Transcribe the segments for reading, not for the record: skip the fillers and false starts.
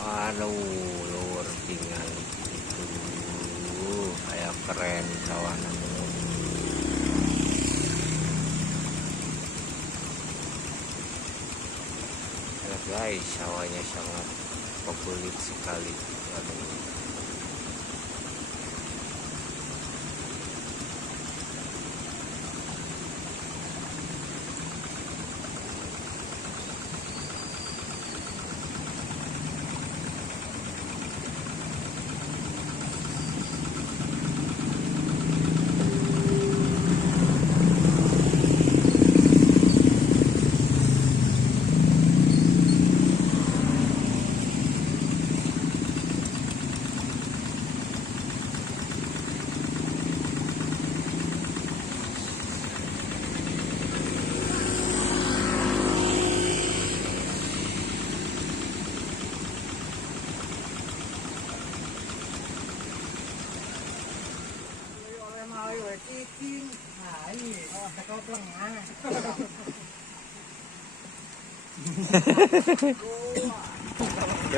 Aduh, lur tinggal itu kayak keren kawanan. Lihat guys, sawahnya sangat populer sekali. Aduh.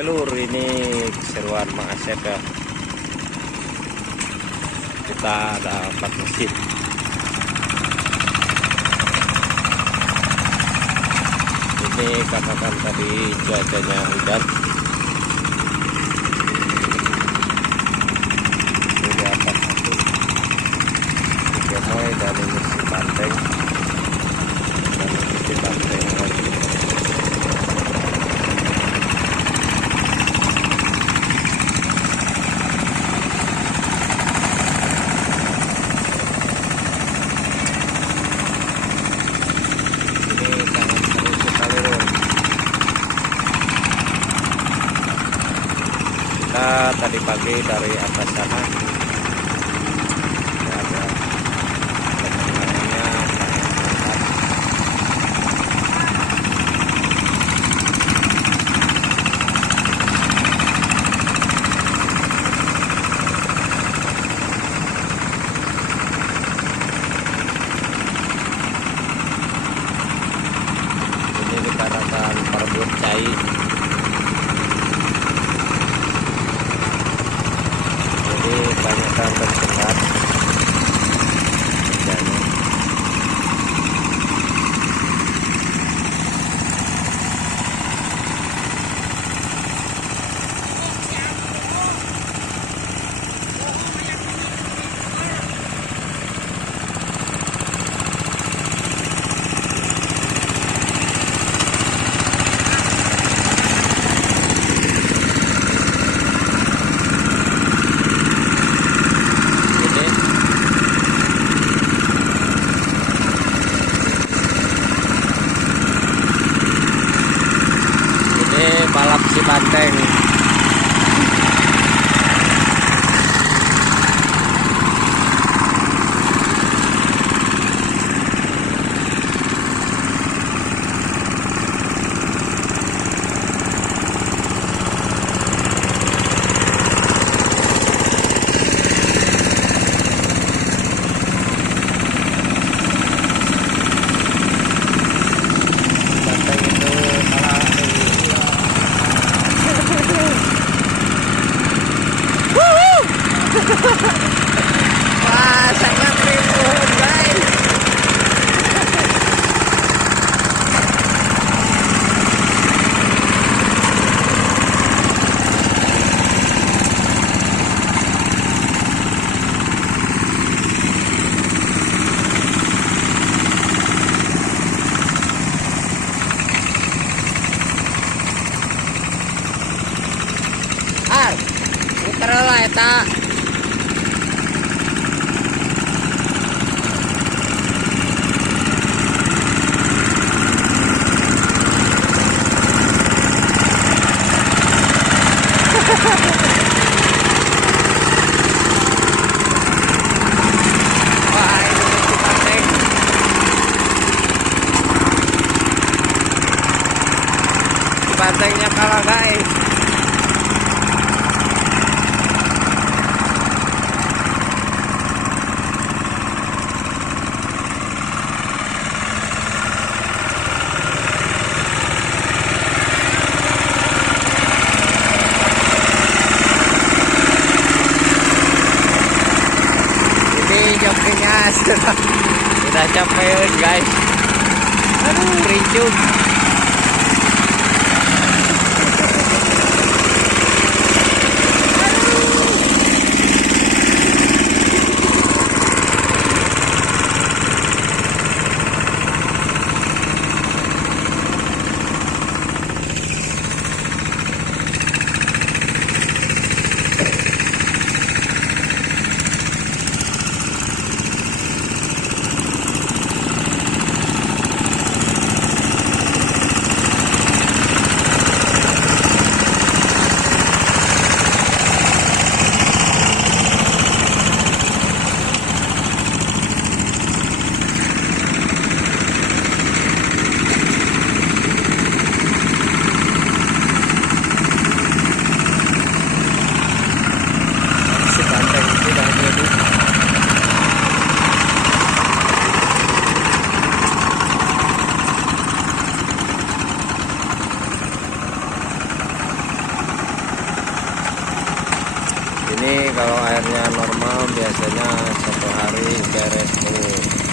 Lur, ini keseruan Mang Asep ya. Kita dapat mesin. Ini karena kan tadi cuacanya hujan. Ini atas satu. Gemoy dan ini si banteng. Dan ini si banteng lagi. Kita tadi pagi dari atas sana ada pemandangannya mantap. Ini dikarenakan perebut cai. Banyak kan tersengat dan balap si banteng. Wah, sangat rimbun guys. Putar lah eta. Bantengnya kalah guys. Udah capek guys. Aduh, rincun. Ini kalau airnya normal biasanya 1 hari beres tuh.